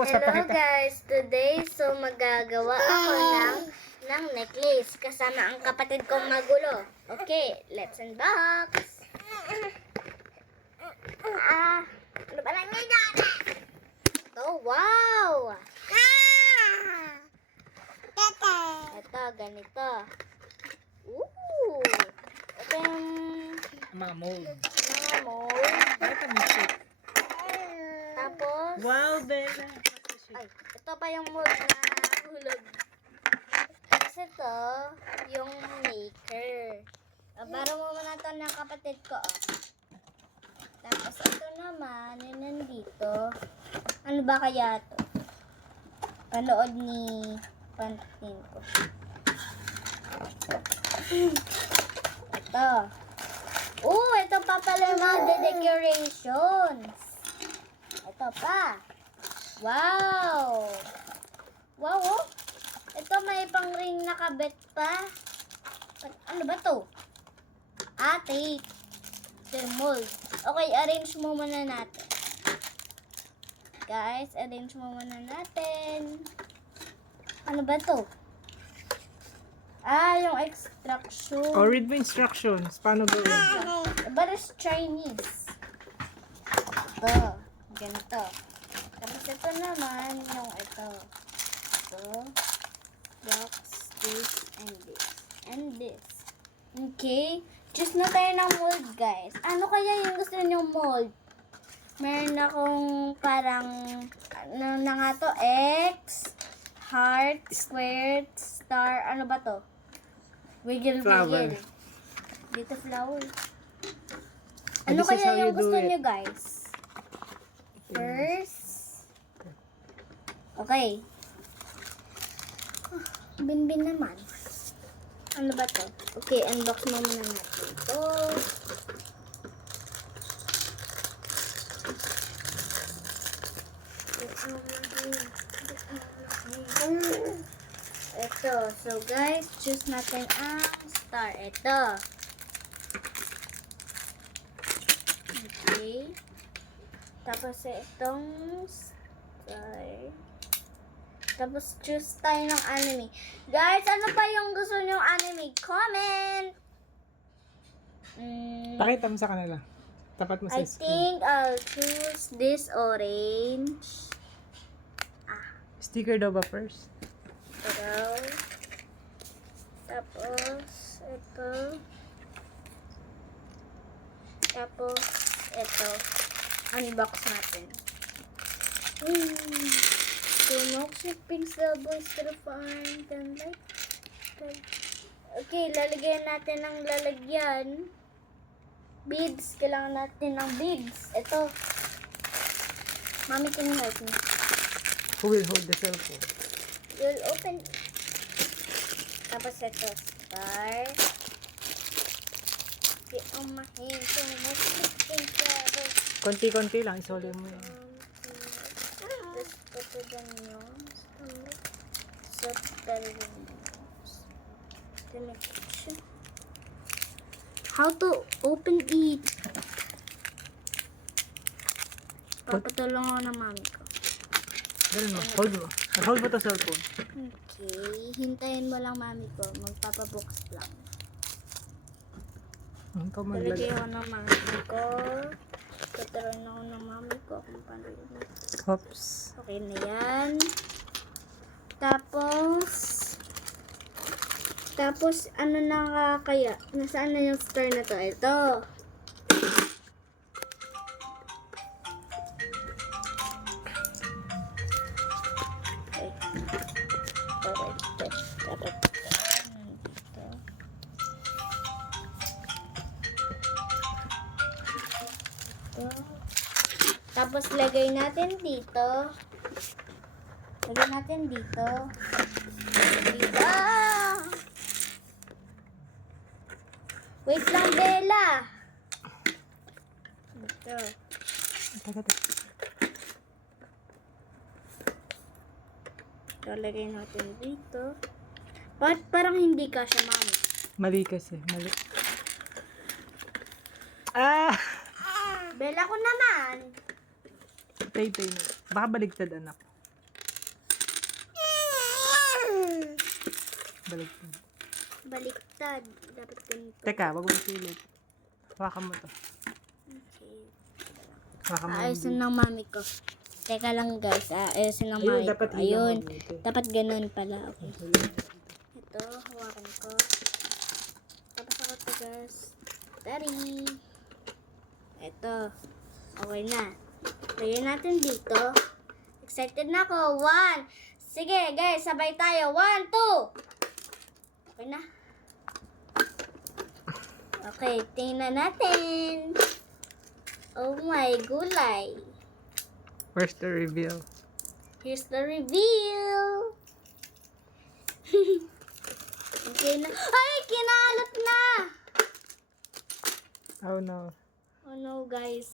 Hello guys, today magagawa ako ng necklace kasama ang kapatid kong magulo. Okay, let's unbox. Ano ba nangyayari? Oh, wow! Ito, ganito. Ooh! Ito yung Mga mold. mga mold. Tapos, Wow, Bella. ay, ito pa yung mold na hulog. Tapos ito, yung maker. Baro mo muna ito ng kapatid ko. Tapos ito naman, yung nandito. Ano ba kaya ito? Panood ni Pantin ko. Ito. Ito pa pala yung mga decorations. Ito pa. Wow! Wow, oh. Ito may pang ring na kabit pa. Ano ba to? Tape. Ito yung mold. Okay, arrange mo muna natin. Guys, arrange mo muna natin. Ano ba to? Yung extraction. Oh, read mo instructions. Paano gawin? But it's Chinese. Ito. Ganito. Tapos ito naman, yung ito. Ito. Box, this, and this. And this. Okay. Choose na tayo ng mold, guys. Ano kaya yung gusto niyo mold? Meron akong parang, ano na nga to? X, heart, square, star. Ano ba to? Wiggle, Flower. wiggle. Dito flower. And Ano this is kaya how you yung do gusto it. niyo, guys? First. Okay. Binbin naman. Ano ba to? Okay, unbox mo muna natin ito. Ito. So, guys, choose natin ang star. Ito. Okay. Tapos, itong star. Tapos, choose tayo ng anime. Guys, ano pa yung gusto nyong anime? Comment! Pakita mo sa kanila. Tapat mo sa I screen. think I'll choose this orange. Sticker daw ba first? Ito. Tapos, ito. Tapos, ito. Unbox natin. Tumoxic pixel booster farm. Okay, lalagyan natin ng lalagyan. Beads. Kailangan natin ng beads. Ito. Mami, can you help me? Who will hold the cellphone? You'll open. Tapos ito. Star. Okay, umahin. Tumoxic pixel. Konti-konti lang. Isoli mo yan. Tapos ito ganyan. Sa televisions. Connection. How to open it? Papatulong ako ng mami ko. Ganun mo. Hold mo. Hold mo to cellphone. Okay. Hintayin mo lang mami ko. Magpapabukas lang. Ito Talagay maglagay. ako ng mami ko. Tuturuan ako ng mami ko kung paano yun. Oops. Okay na yan. Tapos, ano na kaya? Nasaan na yung star na to? Ito. Okay. Dapat. Nandito. Ito. Tapos, lagay natin dito. Lagay natin dito. Dito. Wait lang, Bella. Ito. Ito, lagay natin dito. Bakit parang hindi ka siya, mami? Mali kasi. Mali. Ah! Bella ko naman. Tay-tay na. Baka baligtad, anak. Baliktad. Baliktad. Dapat ganito. Teka, wag mo silip. Hawakan mo to. Okay. Hawakan mo. Ayusin ng mami ko. Teka lang guys. Ayusin ng Ayun, mami dapat ko. hilang Ayun. mabuti. Dapat ganun pala. Okay. Ito, hawakan ko. Tapos ako tigas. Tari. Ito. Okay na. Lagyan natin dito. Excited na ako. 1. Sige guys, sabay tayo. 1, 2. Okay na. Okay, tingnan natin. Oh my gulay. Where's the reveal? Here's the reveal. Okay na. Ay, kinalot na. Oh no. Oh no, guys.